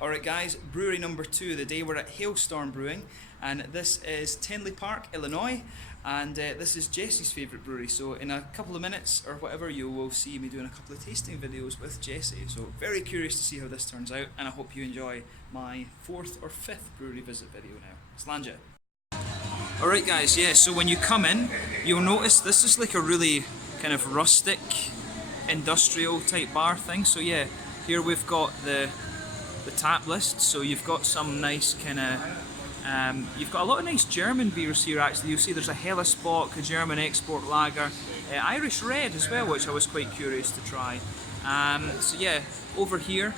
Alright guys, brewery number 2 of the day. We're at Hailstorm Brewing, and this is Tinley Park, Illinois, and this is Jesse's favourite brewery. So in a couple of minutes or whatever, you will see me doing a couple of tasting videos with Jesse. So very curious to see how this turns out, and I hope you enjoy my 4th or 5th brewery visit video now. Slanja. Alright guys, yeah, so when you come in, you'll notice this is like a really kind of rustic, industrial type bar thing. So yeah, here we've got the tap list, so you've got some nice kind of you've got a lot of nice German beers here. Actually, you'll see there's a Hailstorm, a German export lager, Irish red as well, which I was quite curious to try. So yeah, over here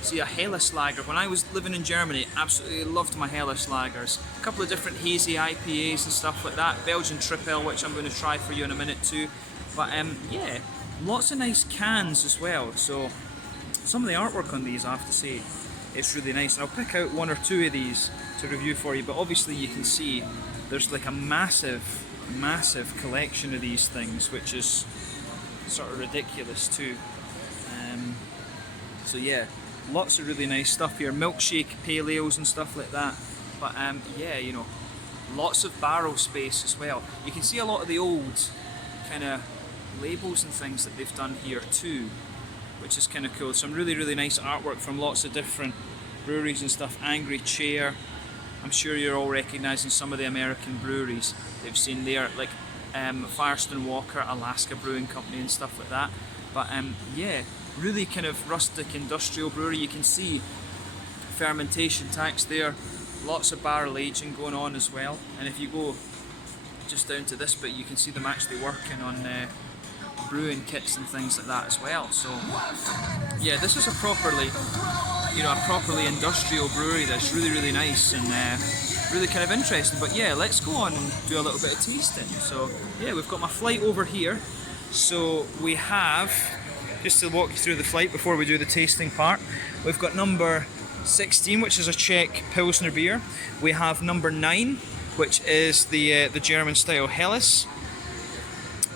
see a Helles lager. When I was living in Germany, absolutely loved my Helles lagers. A couple of different hazy IPAs and stuff like that. Belgian Triple, which I'm going to try for you in a minute too. But yeah, lots of nice cans as well. So some of the artwork on these, I have to say, it's really nice. And I'll pick out 1 or 2 of these to review for you. But obviously you can see there's like a massive collection of these things, which is sort of ridiculous too. So yeah, lots of really nice stuff here. Milkshake, pale ales and stuff like that. But yeah, you know, lots of barrel space as well. You can see a lot of the old kind of labels and things that they've done here too, which is kind of cool. Some really nice artwork from lots of different breweries and stuff. Angry Chair, I'm sure you're all recognising some of the American breweries they've seen there, like Firestone Walker, Alaska Brewing Company and stuff like that. But yeah, really kind of rustic industrial brewery. You can see fermentation tanks there, lots of barrel aging going on as well. And if you go just down to this bit, you can see them actually working on brewing kits and things like that as well. So yeah, this is a properly industrial brewery that's really nice and really kind of interesting. But yeah, let's go on and do a little bit of tasting. So yeah, we've got my flight over here. So we have, just to walk you through the flight before we do the tasting part, we've got number 16, which is a Czech Pilsner beer. We have number 9, which is the German style Helles.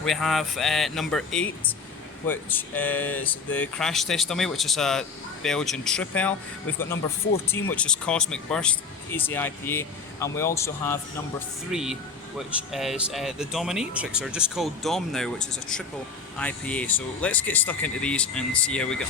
We have number 8, which is the Crash Test Dummy, which is a Belgian Triple. We've got number 14, which is Cosmic Burst, Easy IPA. And we also have number 3, which is the Dominatrix, or just called Dom now, which is a triple IPA. So let's get stuck into these and see how we go.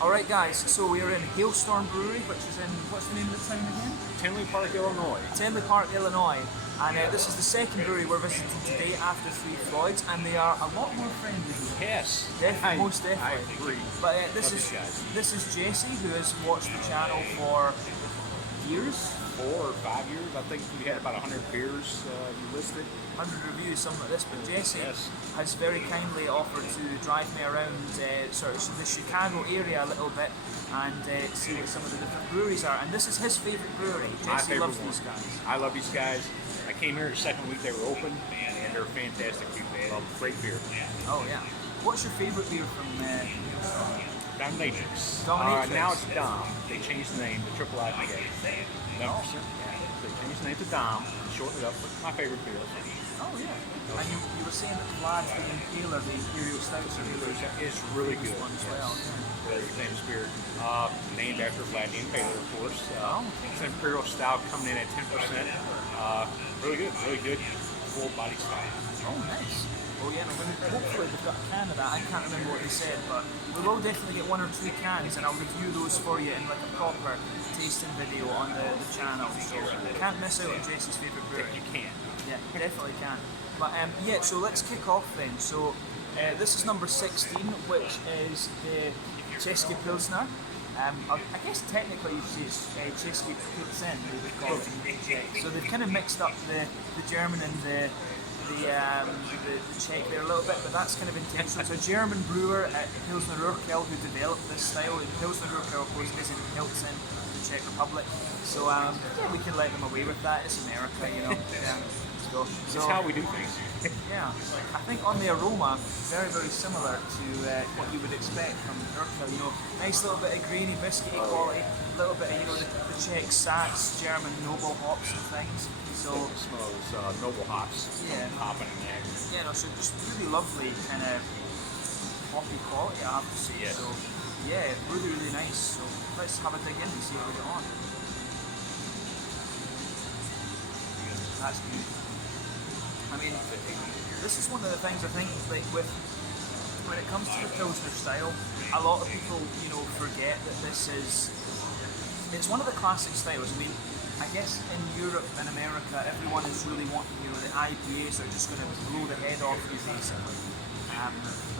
Alright guys, so we are in Hailstorm Brewery, which is in, what's the name of the town again? Tinley Park, Illinois. Tinley Park, Illinois. And this is the second brewery we're visiting today after Three Floyds, and they are a lot more friendly. Yes, most definitely. I agree. But this is Jesse, who has watched the channel for years. 4 or 5 years. I think we had about 100 beers listed. 100 reviews, something like this. But Jesse has very kindly offered to drive me around sort of the Chicago area a little bit and see what some of the different breweries are. And this is his favourite brewery. Jesse loves these guys. I love these guys. I came here the second week they were open, and they're fantastic people. Great beer. Oh yeah. What's your favourite beer from Dominatrix. Dominatrix. Now it's Dom. They changed the name to Triple IPA. No, sir. They changed the name to Dom, shortened it up. My favorite beer. Oh yeah. And you were saying that Vlad, the Impaler, the Imperial Stouts are really good as well. Very famous beer. Named after Vlad the Impaler, of course. It's an Imperial Stout coming in at 10%. Really good. Full body stout. Oh, nice. Oh yeah, hopefully we've got a can of that. I can't remember what they said, but we will definitely get 1 or 2 cans, and I'll review those for you in like a proper tasting video on the channel. So you can't miss out on Jesse's favourite brewery. You can. Yeah, definitely can. But yeah, so let's kick off then. So this is number 16, which is the Český Pilsner. I guess technically you say it's Český Pilsen, they would call it in Czech. So they've kind of mixed up the German and the Czech there a little bit, but that's kind of intentional. It's a German brewer at Pilsner Urquell who developed this style. And Pilsner Urquell, of course, is in Pilsen, the Czech Republic. So yeah, we can let them away with that. It's America, you know. Yeah. So that's how we do things. Yeah, I think on the aroma, very similar to what you would expect from Urquell. You know, nice little bit of grainy, biscuity quality, a little bit of the Czech Sax, German noble hops and things. So it smells noble hops. Yeah, hopping in there. Yeah, no, so just really lovely kind of hoppy quality, I have to say. Yeah. So yeah, really nice. So let's have a dig in and see how we get on. That's good. I mean, this is one of the things I think, like with when it comes to the Pilsner style, a lot of people, forget that it's one of the classic styles. I mean, I guess in Europe and America, everyone is really wanting, the IPAs are just going to blow the head off you, basically.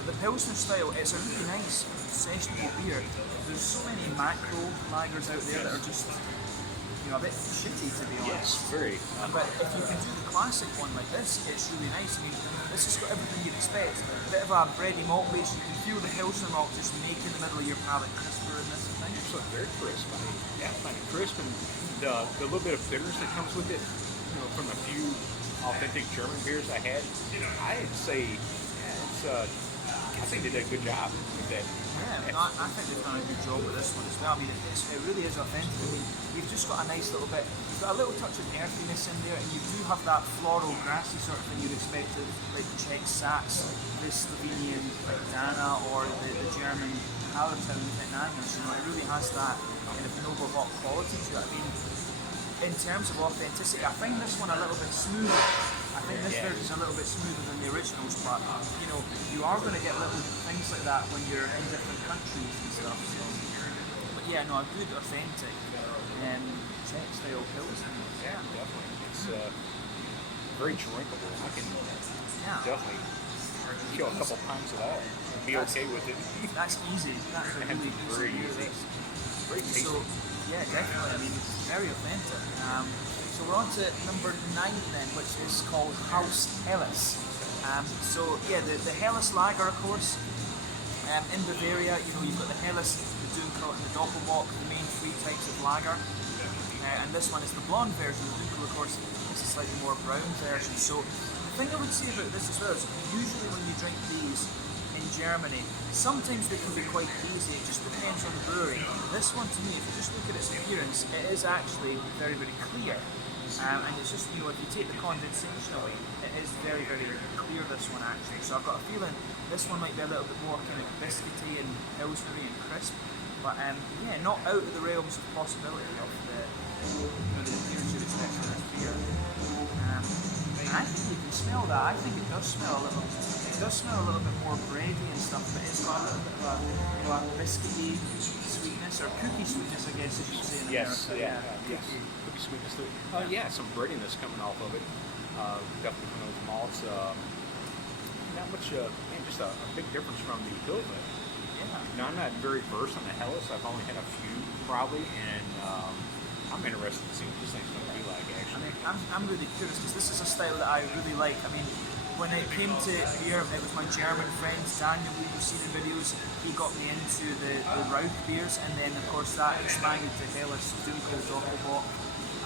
But the Pilsner style, it's a really nice, sessionable beer. There's so many macro lagers out there that are just, a bit shitty, to be honest. Yes, very. But if you can do the classic one like this, it's really nice. I mean, this has got everything you'd expect. A bit of a bready malt base. You can feel the Hailstorm malt just making the middle of your palate crisper in this thing. So very crisp. I find it crisp, and the little bit of bitterness that comes with it, from a few authentic German beers I had, I'd say I think they did a good job with that. Yeah, I think they've done a good job with this one as well. I mean, it really is authentic. I mean, we've just got a nice little bit, you've got a little touch of earthiness in there, and you do have that floral, grassy sort of thing you'd expect of like Czech Sats, the Slovenian like Dana, or the German Hallertau Tinley. It really has that kind of noble hot quality to it. I mean, in terms of authenticity, I find this one a little bit smoother. I think this version's a little bit smoother than the originals, but you are going to get little things like that when you're in different countries and stuff. So. But yeah, no, a good authentic Czech style Pilsner. Yeah, definitely. It's very drinkable. I can definitely kill a couple pints of that and be okay with it. That's easy. That's a really very easy. Very tasty. So, yeah, definitely. I mean, it's very authentic. So we're on to number 9 then, which is called House Helles. The Helles lager, of course. In Bavaria, you've got the Helles, the Dunkel, and the Doppelbock, the main 3 types of lager. And this one is the blonde version. The Dunkel, of course, is a slightly more brown version. So the thing I would say about this as well is usually when you drink these in Germany, sometimes they can be quite hazy. It just depends on the brewery. This one, to me, if you just look at its appearance, it is actually very, very clear. And it's just, if you take the condensation away, it is very, very clear, this one actually. So I've got a feeling this one might be a little bit more kind of biscuity and pilsnery and crisp. But not out of the realms of possibility of the appearance you'd expect from this beer. And I think you can smell that. I think it does smell a little bit more bready and stuff, but it's got a little bit of a biscuity sweetness, or cookie sweetness, I guess you should say in America. Yes. Cookie sweetness to it. Some breadiness coming off of it. Definitely from those malts. Not much, just a big difference from the Pilsner. Yeah. I'm not very versed on the Helles. I've only had a few, probably, and I'm interested to see what this thing's going to be like, actually. I'm really curious, because this is a style that I really like. I mean, when it came to beer, it was my German friend Daniel, who you've seen the videos. He got me into the Rauch beers, and then of course that expanded to Helles, Dunkel, Doppelbock,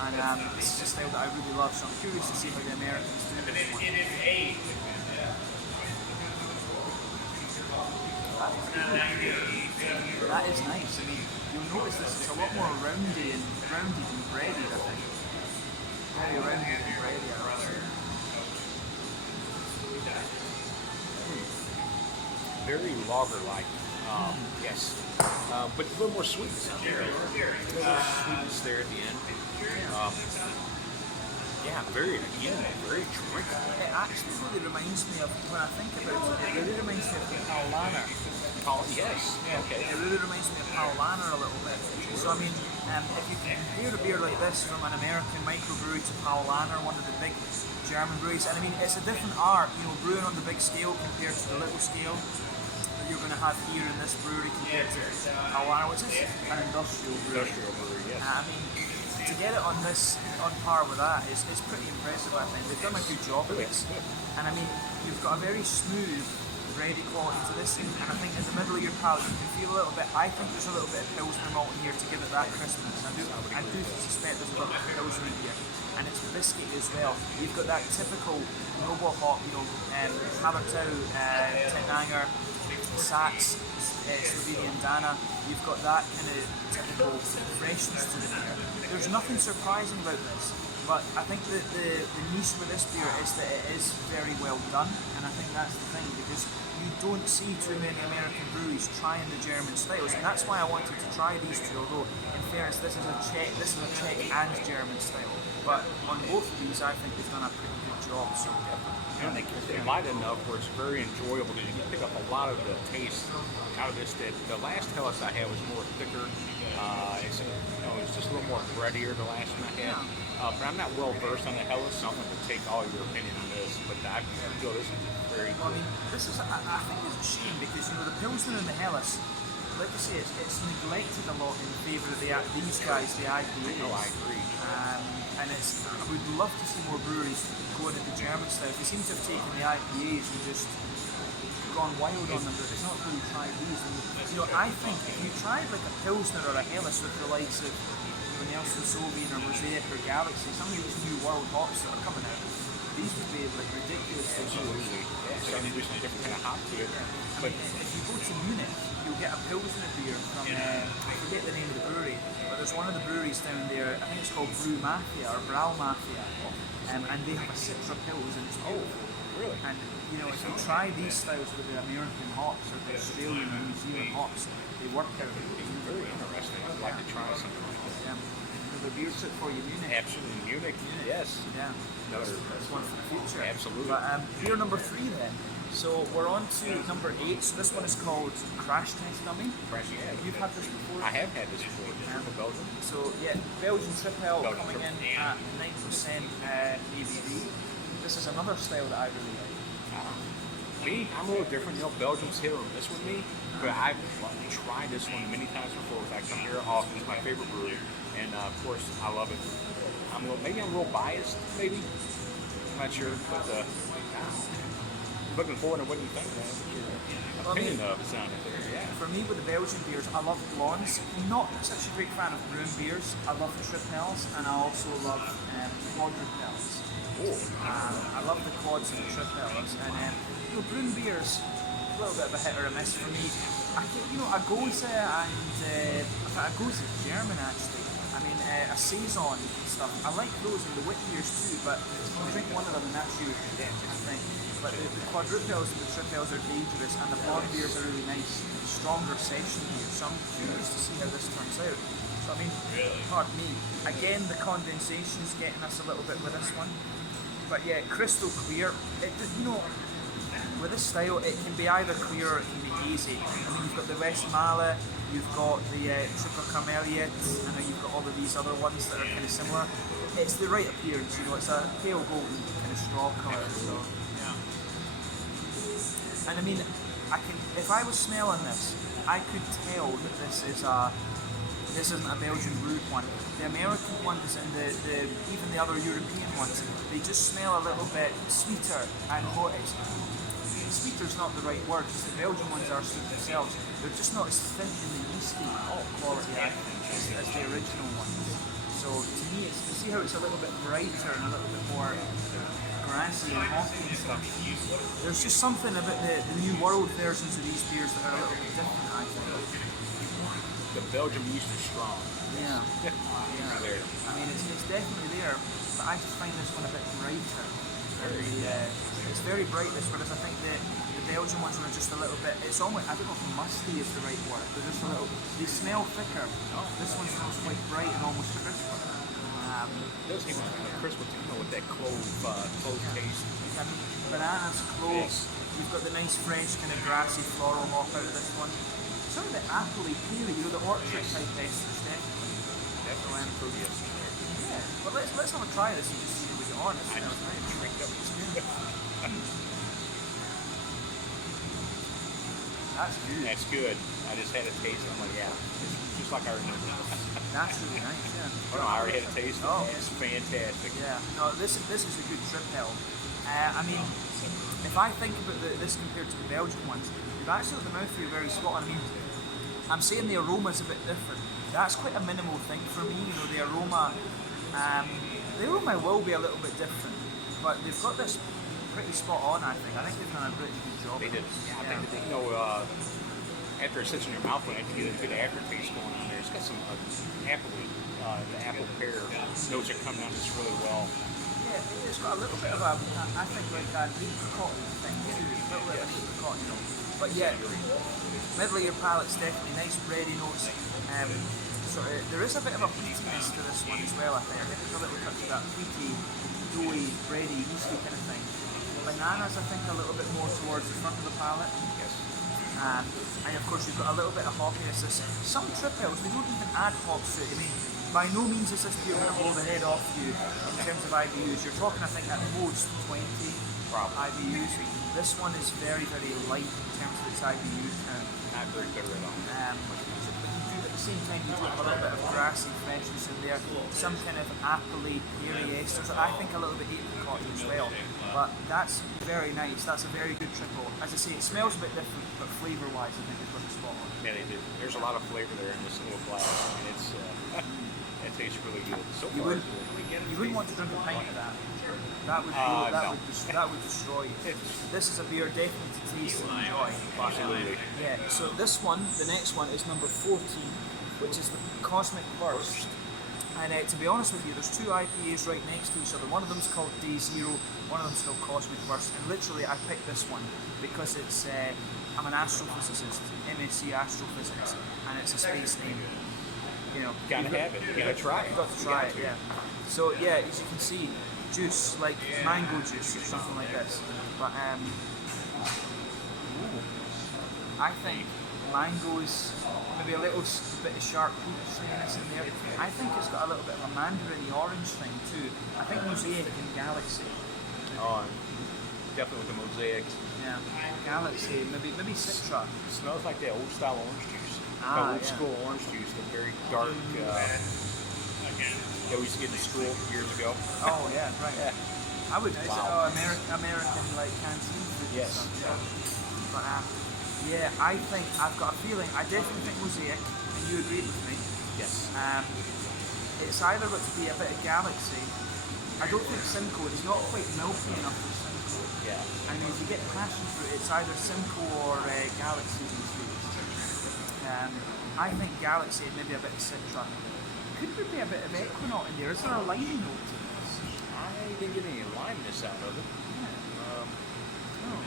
and this is a style that I really love. So I'm curious to see how the Americans do this one. That is nice. I mean, you'll notice this is a lot more roundy than bready, I think. Very roundy and bready, I would say. Very lager-like, yes, but a little more sweetness in there. A little more sweetness there at the end. Very drinkable. It actually really reminds me of, when I think about it, it really reminds me of the Paulaner. Yes. Okay. It really reminds me of Paulaner a little bit. So I mean, if you compare a beer like this from an American microbrewery to Paulaner, one of the big German breweries, and I mean, it's a different art, brewing on the big scale compared to the little scale that you're going to have here in this brewery compared to Paulaner, which is an industrial brewery. Yes. I mean, to get it on par with that is pretty impressive. I think they've done a good job with this, and I mean, you've got a very smooth, bready quality to this, and I think in the middle of your palate you can feel a little bit. I think there's a little bit of Pilsner malt in here to give it that crispness. I do suspect there's a little bit of Pilsner in here, and it's biscuity as well. You've got that typical noble hop, Hallertau, Tinlanger, Sats, Slovenian Dana, you've got that kind of typical freshness to the beer. There's nothing surprising about this, but I think that the niche with this beer is that it is very well done, and I think that's the thing, because you don't see too many American breweries trying the German styles, and that's why I wanted to try these two, although in fairness this is a Czech and German style, but on both of these I think they've done a pretty good job. So And they're light enough where it's very enjoyable because you can pick up a lot of the taste out of this. That the last Helles I had was more thicker. It's just a little more breadier, the last one I had. But I'm not well versed on the Helles, so I'm going to take all your opinion on this. But I feel this is very good. I mean, I think it's a shame because the Pilsner and the Helles, like I say, it's neglected a lot in favour of these guys, the IPAs. Oh, I agree. And I would love to see more breweries going at the German style. They seem to have taken the IPAs and just gone wild on them, but they've not really tried these. And, I think if you tried like a Pilsner or a Helles with the likes of Nelson Sauvin or Mosaic or Galaxy, some of these new world hops that are coming out, these would be like ridiculous. Absolutely. Yeah, so there's a different kind of hop to it. But if you go to Munich, you'll get a Pilsner beer from, I forget the name of the brewery, but there's one of the breweries down there, I think it's called Brew Mafia or Brau Mafia, and they have a Citra Pils and it's beautiful. Really? And if you try these styles with the American hops or the Australian or New Zealand hops, they work out. Very interesting. I'd like to try something like that. The beer trip for you, Munich. Absolutely, Munich. Yes. Yeah. Another That's one for the future. Absolutely. But beer number 3 then. So we're on to number 8. So this one is called Crash Test Dummy. You've had this before? I have had this before. Triple Belgium. So yeah, Belgian Triple Belgian coming in triple, at 9% ABV. This is another style that I really like. Me, I'm a little different. Belgium's hit or miss with me, but I've tried this one many times before. I come here often. It's my favorite brewery, and of course, I love it. Maybe I'm a little biased, maybe. I'm not sure, but looking forward to what you think, man. Your opinion of it sounded there, yeah. For me, with the Belgian beers, I love blondes. I'm not such a great fan of brewing beers. I love Tripels, and I also love quadrupels. I love the quads and the Tripels, and brewing beers, a little bit of a hit or a miss for me. A Gose and a Gose German actually. I mean, a Saison and stuff. I like those and the wit beers too, but if you drink one of them and that's you, I think. But the quadrupels and the tripels are dangerous, and the blonde beers are really nice, stronger session beers. So I'm curious to see how this turns out. So I mean, pardon me. Again, the condensation's getting us a little bit with this one. But yeah, crystal clear. With this style, it can be either clear or it can be hazy. I mean, you've got the Westmalle, you've got the Triple Carmeliet, and then you've got all of these other ones that are kind of similar. It's the right appearance, it's a pale golden kind of straw colour. So, yeah. And I mean, if I was smelling this, I could tell that this isn't a Belgian brewed one. The American ones and even the other European ones, they just smell a little bit sweeter and sweeter's not the right word, because the Belgian ones are sweet themselves. They're just not as thick in the yeasty quality, I think, as the original ones. So to me, you see how it's a little bit brighter and a little bit more grassy and hoppy and stuff. There's just something about the new world versions of these beers that are a little bit different, I think. The Belgian yeast is strong. Yeah. I mean, it's definitely there, but I just find this one a bit brighter. It's very bright, this, whereas I think the Belgian ones are just a little bit, it's almost, I don't know if musty is the right word, they're just a little, they smell thicker. This one smells quite bright and almost crisper. It does even crisp with that clove taste. I mean, bananas, cloves, you've got the nice French kind of grassy floral hop out of this one. Some of the appley, clearly, the orchard type esters, definitely. Yeah, but let's have a try this and just see what we get on. I just drink up this beer. That's good. That's good. I just had a taste and I'm like, yeah, it's just like I remember. That's really nice, yeah. Oh, no, I already had a taste. Oh, it's fantastic. Yeah. No, this is a good tripel. I mean, if I think about this compared to the Belgian ones, they've actually got the mouthfeel very spot on. I mean, I'm saying the aroma's a bit different. That's quite a minimal thing for me. The aroma will be a little bit different, but they've got this pretty spot on, I think. I think they've done a pretty good job. They did. Yeah, I think that, you know, after it sits in your mouth, when you get a good aftertaste going on there, it's got some apple, the apple pear notes are coming out just really well. Yeah, it's got a little bit of a, I think, like that apricot thing too. A little bit of apricot, you know. But yeah, middle of your palate's definitely nice bready notes. There is a bit of a wheatiness to this one as well, I think. I think there's a little touch of that wheaty, doughy, bready, yeasty kind of thing. Bananas, I think, a little bit more towards the front of the palate. Yes. And of course, you've got a little bit of hoppiness. Some tripels, they don't even add hops to it. I mean, by no means is this beer going to blow the head off you in terms of IBUs. You're talking, I think, at most 20 IBUs. This one is very, very light in terms of its IBU count. Not very bitter at all. At the same time, you do have a little bit of grassy freshness in there, some kind of appley, peary esters. I think a little bit apricot as well, but that's very nice. That's a very good triple. As I say, it smells a bit different, but flavour-wise, I think it's got a spot on. Yeah, they do. There's a lot of flavor there in this little glass. I mean, it's it tastes really good. So you wouldn't want to drink a pint of that. That would destroy you. This is a beer definitely to taste and enjoy. Absolutely. Yeah. So this one, the next one, is number 14, which is the Cosmic Burst. And to be honest with you, there's two IPAs right next to each other. One of them's called Day Zero, one of them's called Cosmic Burst. And literally, I picked this one because it's I'm an astrophysicist, MSc Astrophysics, and it's a space name. You know, gotta have it. You gotta try it. You've got to try it. Yeah. So yeah, as you can see, juice like mango juice or something like this. But I think mangoes, maybe a little bit of sharp peachiness in there. I think it's got a little bit of a mandarin-y orange thing too. I think Mosaic and Galaxy. Oh, definitely with the Mosaic. Yeah, Galaxy, maybe Citra. It smells like that old style orange juice. Old school orange juice, the very dark. That we used to get in school years ago. Oh yeah, right. Yeah. I would say American like canteen food. Yes. And stuff, yeah. But yeah, I think I've got a feeling. I definitely think Mosaic, and you agree with me. Yes. It's either got to be a bit of Galaxy. I don't think Simcoe. It's not quite milky enough for Simcoe. Yeah. And if you get passion fruit, it's either Simcoe or Galaxy these days. I think Galaxy and maybe a bit of Citra. Could there be a bit of Equinaut in there? Is there a limey note to this? I didn't get any limeness out of it.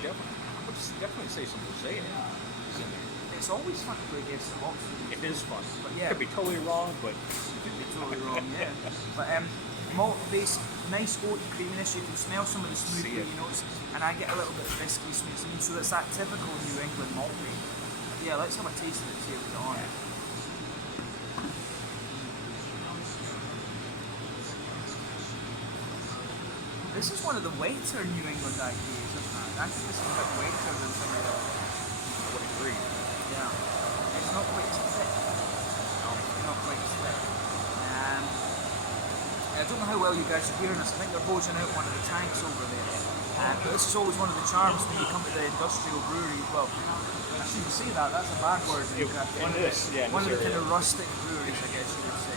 Yeah. I would definitely say some Mosaic is in there. It's always fun to play against the hops. It is fun. But yeah. Could be totally wrong, but Could be totally wrong, yeah. But malt base, nice oaty creaminess. You can smell some of the smooth creamy notes, and I get a little bit of biscuity sweetness. So that's that typical New England malt base. Yeah, let's have a taste of it, see how we get on. This is one of the wetter New England IPAs, isn't it? I think this is a bit wetter than some of the. I would agree. Yeah. It's not quite as thick. No, it's not quite as thick. I don't know how well you guys are hearing this. I think they're hosing out one of the tanks over there. But this is always one of the charms when you come to the industrial brewery. Well, I shouldn't say that. That's a bad word. One of the kind of rustic breweries, I guess you would say.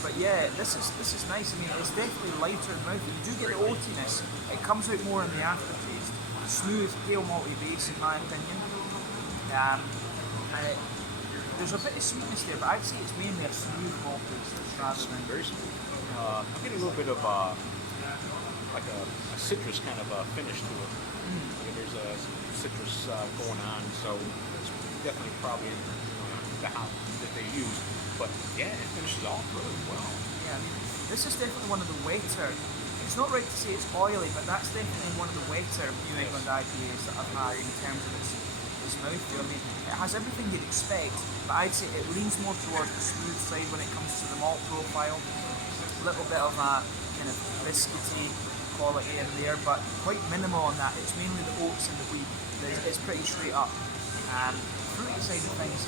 But yeah, this is nice. I mean, it's definitely lighter in mouth. You do get the oatiness. It comes out more in the aftertaste. Smooth, pale malty base, in my opinion. There's a bit of sweetness there, but I'd say it's mainly a smooth malt base rather than very smooth. I'm getting a little bit of like a citrus kind of finish to it. There's a citrus going on, so it's definitely probably the hop that they use. But yeah, it finishes off really well. Yeah, I mean, this is definitely one of the wetter. It's not right to say it's oily, but that's definitely one of the wetter New England IPAs that I've had in terms of its mouthfeel. I mean, it has everything you'd expect, but I'd say it leans more towards the smooth side when it comes to the malt profile. A little bit of a kind of biscuity quality in there, but quite minimal on that. It's mainly the oats and the wheat. It's pretty straight up. Fruity side of things.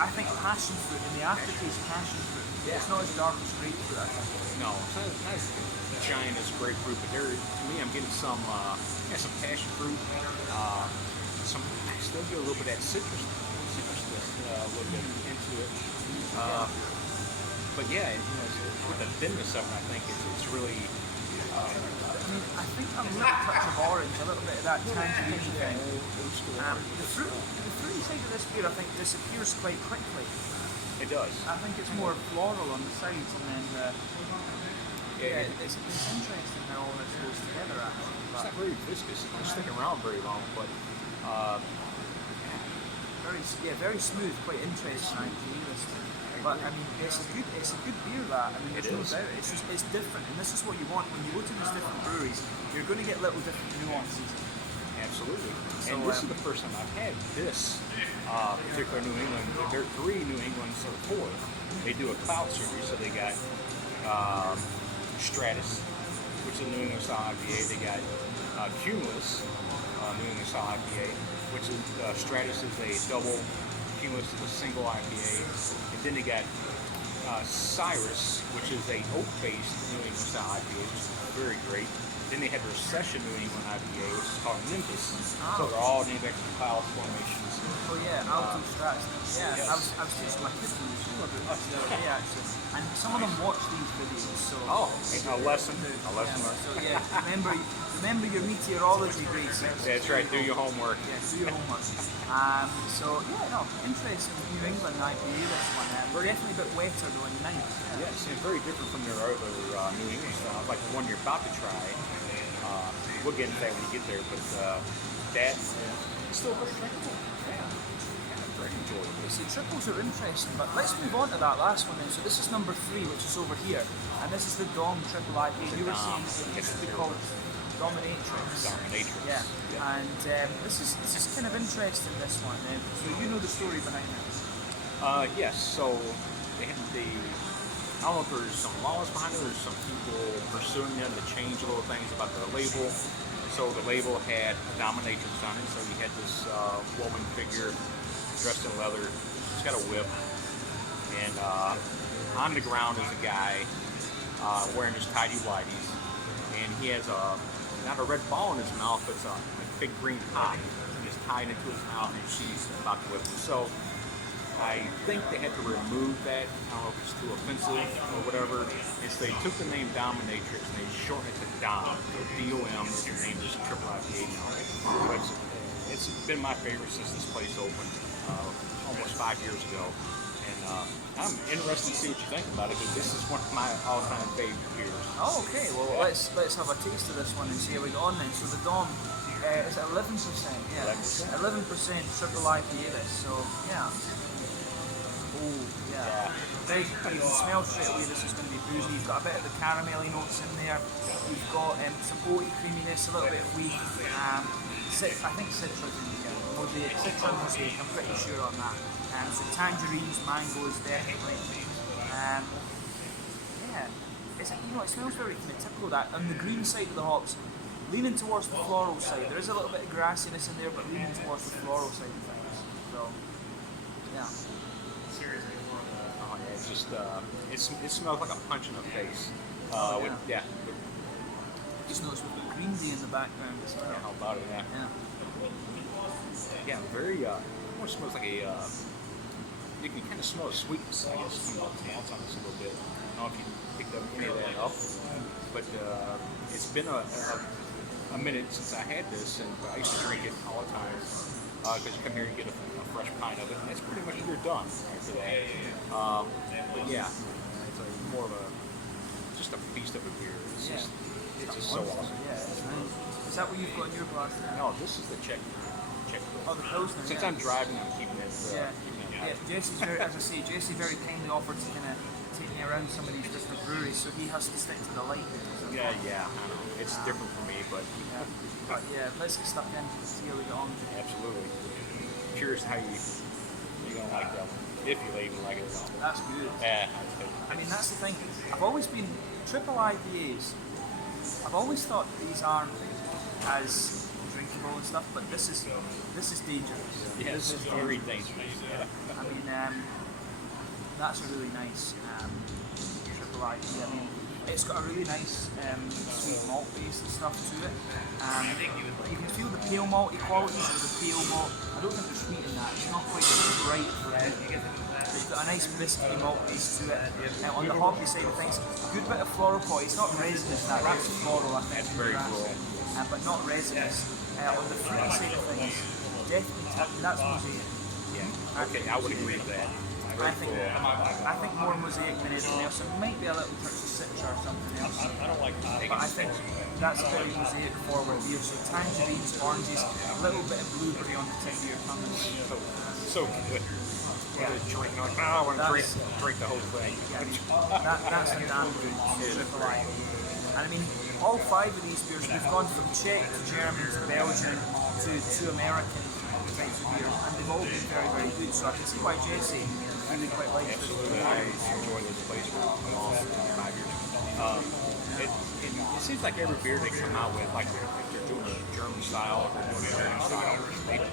I think passion fruit, in the aftertaste passion fruit, it's not as dark as grapefruit, I think. No, it's not as giant as grapefruit, but to me I'm getting some passion fruit, I still get a little bit of that citrus a little bit into it. But yeah, with the thinness of it, I think it's really, I think a little touch of orange, a little bit of that tangerine thing. The fruity side of this beer, I think, disappears quite quickly. It does. I think it's more floral on the sides, and then it's interesting how all this goes together. Actually, it's not very viscous. It's not sticking around very long, but very smooth, quite interesting IPA. This one. But I mean, it's a good beer. That I mean, there's no doubt. It's different, and this is what you want when you go to these different breweries. You're going to get little different nuances. Absolutely. And this is the first time I've had this particular New England. There are 3 New Englands or 4. They do a cloud series, so they got Stratus, which is a New England style IPA. They got Cumulus, New England style IPA, which is Stratus is a double, Cumulus is a single IPA. And then they got Cyrus, which is a oak-based New England style IPA, which is very great. Then they have their Session New England IPA, which is called Nimbus. So they're all named after cloud formations. Oh yeah, Alto Strats. Yeah, yes. I was teaching my kids in school about this the other day actually, and some of them watch these videos. So a lesson learned. So yeah, remember your meteorology grades. That's right. Do your homework. Yeah, do your homework. So yeah, no, interesting New England IPA. This one. We're definitely a bit wetter though and nice. Yes, and very different from their other New England styles, like the one you're about to try. We'll get into that when you get there, but that's still very drinkable. Yeah, very enjoyable. So triples are interesting, but let's move on to that last one then. So this is number 3, which is over here, and this is the Dom Triple IPA. You were saying it used to be called Dominatrix. Yeah. And this is kind of interesting. This one. So you know the story behind it. Yes. So they had I don't know if there's some laws behind it, or there's some people pursuing them to change little things about their label. So the label had a dominatrix on it, so you had this woman figure dressed in leather. She's got a whip, and on the ground is a guy wearing his tidy whities, and he has not a red ball in his mouth, but it's a big green pop, and it's tied into his mouth, and she's about to whip him. So I think they had to remove that. I don't know if it's too offensive or whatever. It's they took the name Dominatrix and they shortened it to Dom. So D-O-M is the name of this triple IPA now. But it's been my favorite since this place opened almost 5 years ago. And I'm interested to see what you think about it, because this is one of my all-time favorite beers. Oh, okay. Well, let's have a taste of this one and see how we go on then. So the Dom is 11%. Yeah, 11% triple IPA. This. So yeah. Oh, yeah. Very, you can smell straight away this is going to be boozy. You've got a bit of the caramelly notes in there. You've got some oaty creaminess, a little bit of wheat. I think citrus in here. Or the citron mosaic, I'm pretty sure on that. So tangerines, mangoes, definitely. Yeah. It smells very kind of typical that. On the green side of the hops, leaning towards the floral side. There is a little bit of grassiness in there, but leaning towards the floral side of things. So, yeah. Oh, yeah, it's just it smells like a punch in the face. Just notice with the green tea in the background as well. Yeah, how about it? Yeah, very. It smells like a. You can kind of smell the sweetness, I guess, from the malts on this a little bit. I don't know if you picked up any of that up, but it's been a minute since I had this, and I used to drink it all the time. Because you come here and get a fresh pint of it, and it's pretty much you're done after that. But yeah, it's more of just a feast of a beer. It's just so awesome. Yeah, it's nice. Is that what you've got in your glass there? No, this is the Czech. Oh, the Pilsner. Since I'm driving, I'm keeping it. Jesse's very, as I say, Jesse very kindly offered to kind of take me around some of these different breweries, so he has to stick to the light. So yeah, I know. It's different for me, but let's get stuck in and see how we get on. Absolutely. Curious how you're gonna like that one, if you even like it at all. That's good. Yeah. I mean, that's the thing. I've always been triple IPAs. I've always thought these aren't as drinkable and stuff, but this is dangerous. Yeah, this is very dangerous. Yeah. I mean, that's a really nice triple IPA. I mean, it's got a really nice sweet malt base and stuff to it. You can feel the pale malty qualities of the pale malt. I don't think there's sweet in that. It's not quite as bright for it. It's got a nice biscuity malt base to it. On the hoppy side of things, good bit of floral quality. It's not resinous, that's floral, I think. That's very cool. But not resinous. On the fruity side of things, definitely that's mosaic. Yeah. Okay, I would agree with that. I think more mosaic than anything else. It might be a little touch of citra or something else. But I think that's very mosaic forward beer. So tangerines, oranges, a little bit of blueberry on the tip of your tongue. So good. Yeah. Drink, I want to drink the whole thing. That's a damn good triple IPA. And I mean, all 5 of these beers, we've gone from Czech to German to Belgian to American types of beer, and they've all been very, very good. So I can see why Jesse really quite likes this. I enjoy this place for a long 5 years. It seems like every beer they come out with, like if they're doing a German style, or they're doing an American style,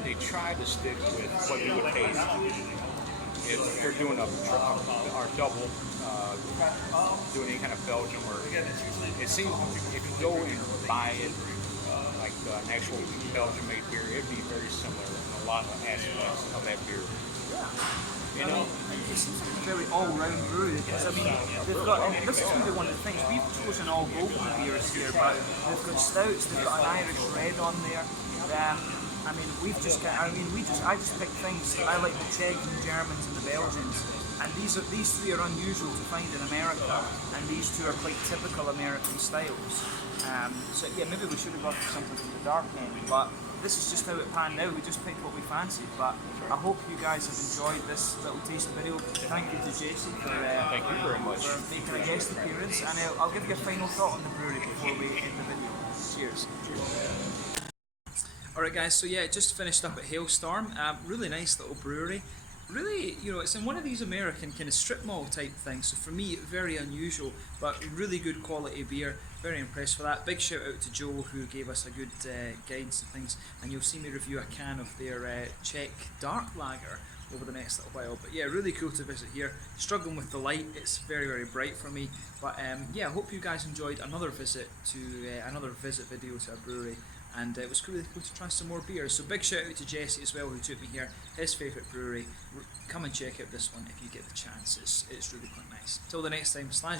they try to stick with what you would taste. If they're doing a double, doing any kind of Belgian, or it seems if you go and buy it like an actual Belgian-made beer, it'd be very similar in a lot of aspects of that beer. Yeah. You know, it seems to be very all-round brewery because I mean, they've got. This is really one of the things we've chosen all golden beers here, but they've got stouts, they've got an Irish red on there. I mean, I just picked things. I like the Czechs and Germans and the Belgians, and these 3 are unusual to find in America, and these 2 are quite typical American styles. So yeah, maybe we should have got something from the dark end, but this is just how it panned out. We just picked what we fancied, but I hope you guys have enjoyed this little taste video. Thank you to Jason for Thank you very much for making a guest appearance, and I'll give you a final thought on the brewery before we end the video. Cheers. Alright guys, so yeah, just finished up at Hailstorm. Really nice little brewery. Really, you know, it's in one of these American kind of strip mall type things, so for me, very unusual, but really good quality beer. Very impressed with that. Big shout out to Joe who gave us a good guidance and things, and you'll see me review a can of their Czech dark lager over the next little while. But yeah, really cool to visit here. Struggling with the light, it's very, very bright for me. But yeah, I hope you guys enjoyed another visit video to a brewery. And it was really cool to try some more beers. So big shout out to Jesse as well, who took me here, his favourite brewery. Come and check out this one if you get the chance. It's really quite nice. Till the next time,